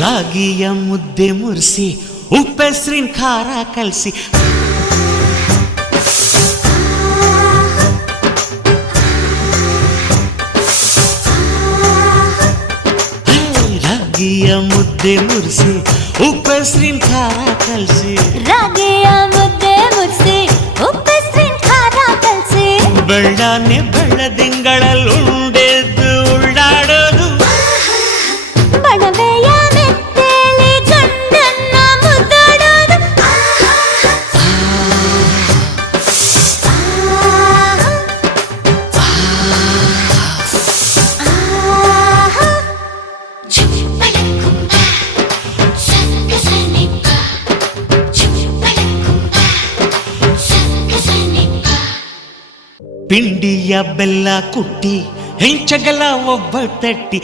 ರಾಗಿಯ ಮುದ್ದೆ ಮುರಿಸಿ ಉಪ್ಪೆಸರಿನ ಖಾರ ಕಲಸಿ ರಾಗಿಯ ಮುದ್ದೆ ಮುರಿಸಿ ಉಪ್ಪೆಸರಿನ ಖಾರ ಕಲಸಿ ರಾಗಿಯ ಮುದ್ದೆ ಮುರಿಸಿ ಉಪ್ಪೆಸರಿನ ಖಾರ ಕಲಸಿ ಬೆಳ್ಳನೆ ಬೆಳ್ಳದಿಂಗಳಲ್ಲುಂಡೆದ್ದು ಉಳ್ಳಾಡೋದು ಬಣವೆಯ ಮೆತ್ತೇಲಿ ಗಂಡನ್ನ ಮುದ್ದಾಡೋದು ಪಿಂಡಿಯ ಬೆಲ್ಲ ಕುಟ್ಟಿ ಹೆಂಚಗಲ ಒಬ್ಬ ತಟ್ಟಿ